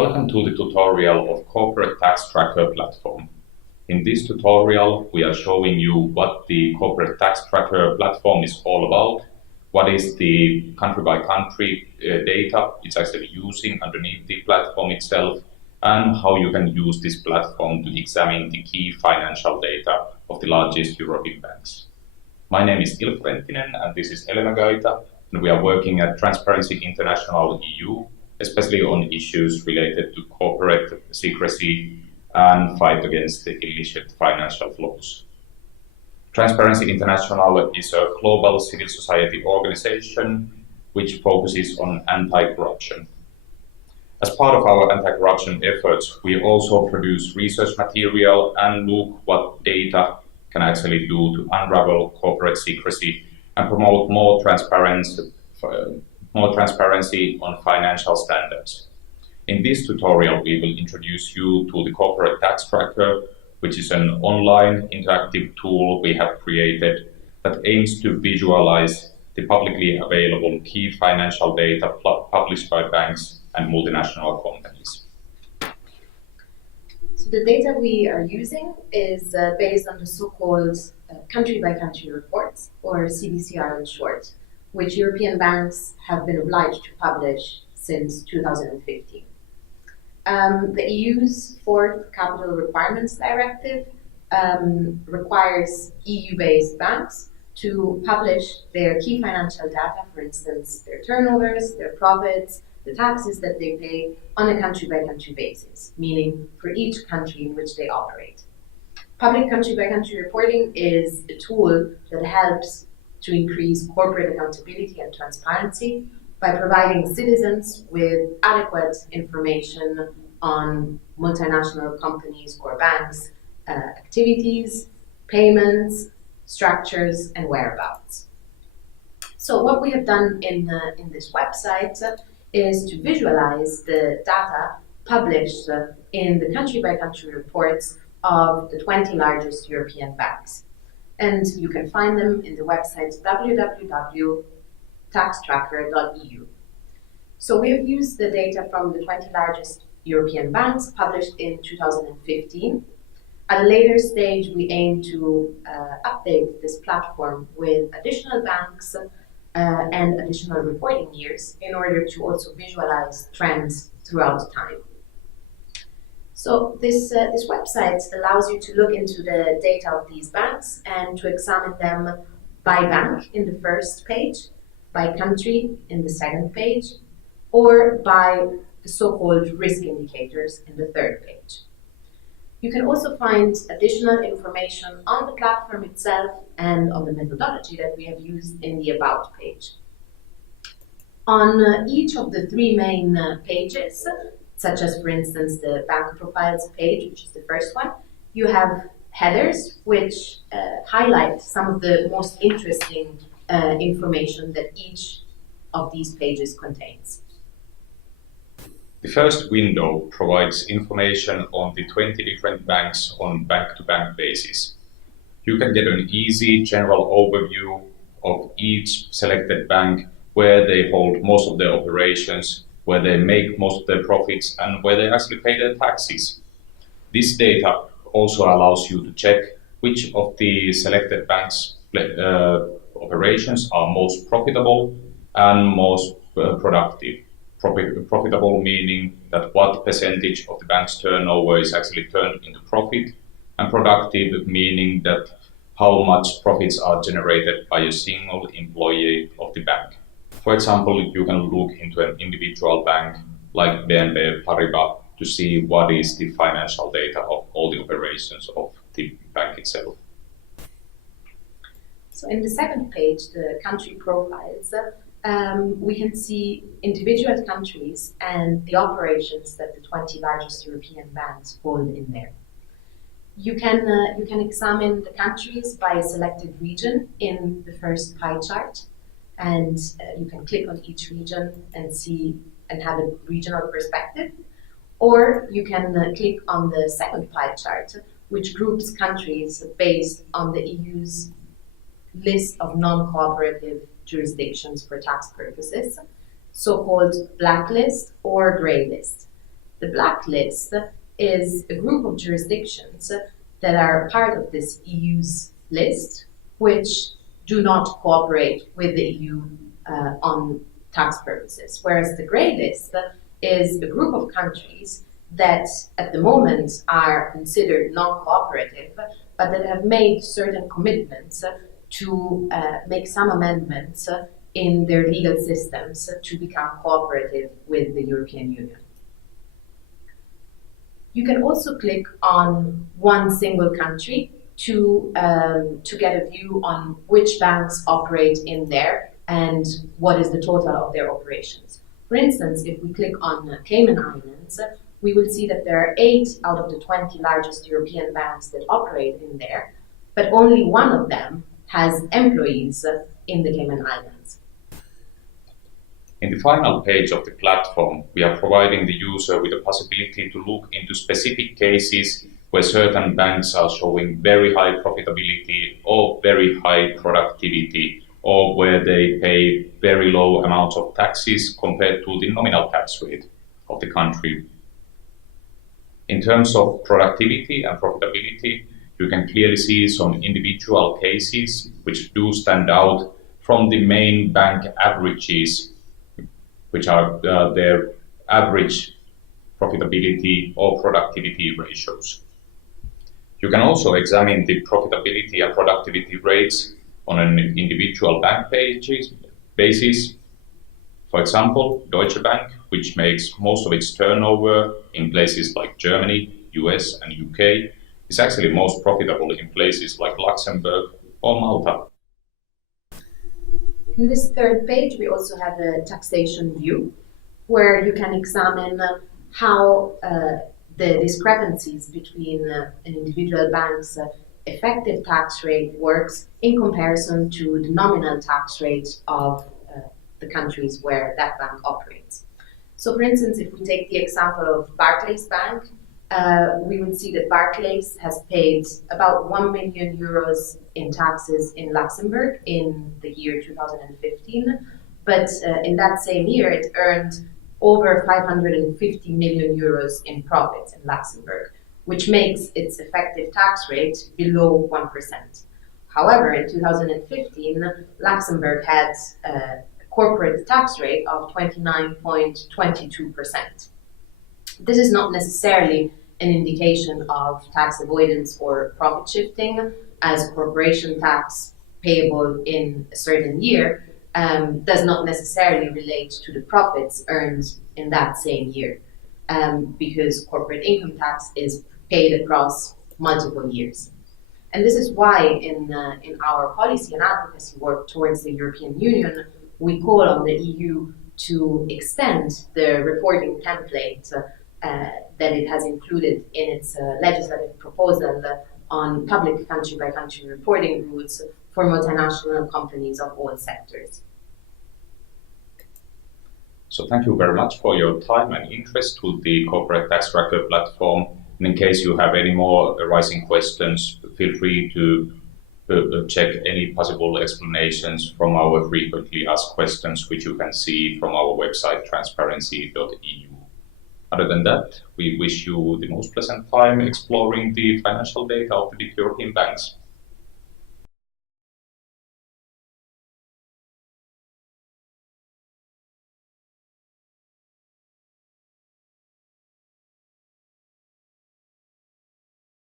Welcome to the tutorial of Corporate Tax Tracker platform. In this tutorial, we are showing you what the Corporate Tax Tracker platform is all about, what is the country-by-country data it's actually using underneath the platform itself, and how you can use this platform to examine the key financial data of the largest European banks. My name is Ilkka Penttinen, and this is Elena Gaita, and we are working at Transparency International EU, especially on issues related to corporate secrecy and fight against the illicit financial flows. Transparency International is a global civil society organization which focuses on anti-corruption. As part of our anti-corruption efforts, we also produce research material and look what data can actually do to unravel corporate secrecy and promote more transparency on financial standards. In this tutorial, we will introduce you to the Corporate Tax Tracker, which is an online interactive tool we have created that aims to visualize the publicly available key financial data published by banks and multinational companies. So the data we are using is based on the so-called country-by-country reports, or CBCR in short, which European banks have been obliged to publish since 2015. The EU's Fourth Capital Requirements Directive requires EU-based banks to publish their key financial data, for instance, their turnovers, their profits, the taxes that they pay on a country-by-country basis, meaning for each country in which they operate. Public country-by-country reporting is a tool that helps to increase corporate accountability and transparency by providing citizens with adequate information on multinational companies or banks' activities, payments, structures, and whereabouts. So what we have done in this website is to visualize the data published in the country-by-country reports of the 20 largest European banks. And you can find them in the website www.taxtracker.eu. So we have used the data from the 20 largest European banks published in 2015. At a later stage, we aim to update this platform with additional banks and additional reporting years in order to also visualize trends throughout time. So this website allows you to look into the data of these banks and to examine them by bank in the first page, by country in the second page, or by the so-called risk indicators in the third page. You can also find additional information on the platform itself and on the methodology that we have used in the About page. On each of the three main pages, such as, for instance, the bank profiles page, which is the first one, you have headers which highlight some of the most interesting information that each of these pages contains. The first window provides information on the 20 different banks on bank-to-bank basis. You can get an easy general overview of each selected bank, where they hold most of their operations, where they make most of their profits, and where they actually pay their taxes. This data also allows you to check which of the selected banks' operations are most profitable and most productive. Profitable meaning that what percentage of the bank's turnover is actually turned into profit, and productive meaning that how much profits are generated by a single employee of the bank. For example, you can look into an individual bank like BNP Paribas to see what is the financial data of all the operations of the bank itself. So in the second page, the country profiles, we can see individual countries and the operations that the 20 largest European banks hold in there. You can examine the countries by a selected region in the first pie chart, and you can click on each region and see and have a regional perspective. Or you can click on the second pie chart, which groups countries based on the EU's list of non-cooperative jurisdictions for tax purposes, so-called blacklist or grey list. The blacklist is a group of jurisdictions that are part of this EU's list, which do not cooperate with the EU on tax purposes, whereas the grey list is a group of countries that at the moment are considered non-cooperative, but that have made certain commitments to make some amendments in their legal systems to become cooperative with the European Union. You can also click on one single country to get a view on which banks operate in there and what is the total of their operations. For instance, if we click on Cayman Islands, we will see that there are 8 out of the 20 largest European banks that operate in there, but only one of them has employees in the Cayman Islands. In the final page of the platform, we are providing the user with the possibility to look into specific cases where certain banks are showing very high profitability or very high productivity, or where they pay very low amounts of taxes compared to the nominal tax rate of the country. In terms of productivity and profitability, you can clearly see some individual cases which do stand out from the main bank averages, which are their average profitability or productivity ratios. You can also examine the profitability and productivity rates on an individual bank basis. For example, Deutsche Bank, which makes most of its turnover in places like Germany, US, and UK, is actually most profitable in places like Luxembourg or Malta. In this third page, we also have a taxation view, where you can examine how the discrepancies between an individual bank's effective tax rate works in comparison to the nominal tax rate of the countries where that bank operates. So for instance, if we take the example of Barclays Bank, we would see that Barclays has paid about 1 million euros in taxes in Luxembourg in the year 2015, but in that same year it earned over 550 million euros in profits in Luxembourg, which makes its effective tax rate below 1%. However, in 2015, Luxembourg had a corporate tax rate of 29.22%. This is not necessarily an indication of tax avoidance or profit shifting, as corporation tax payable in a certain year does not necessarily relate to the profits earned in that same year, because corporate income tax is paid across multiple years. And this is why in our policy and advocacy work towards the European Union, we call on the EU to extend the reporting template that it has included in its legislative proposal on public country-by-country reporting rules for multinational companies of all sectors. So thank you very much for your time and interest to the Corporate Tax Tracker platform. And in case you have any more arising questions, feel free to check any possible explanations from our frequently asked questions, which you can see from our website, transparency.eu. Other than that, we wish you the most pleasant time exploring the financial data of the big European banks.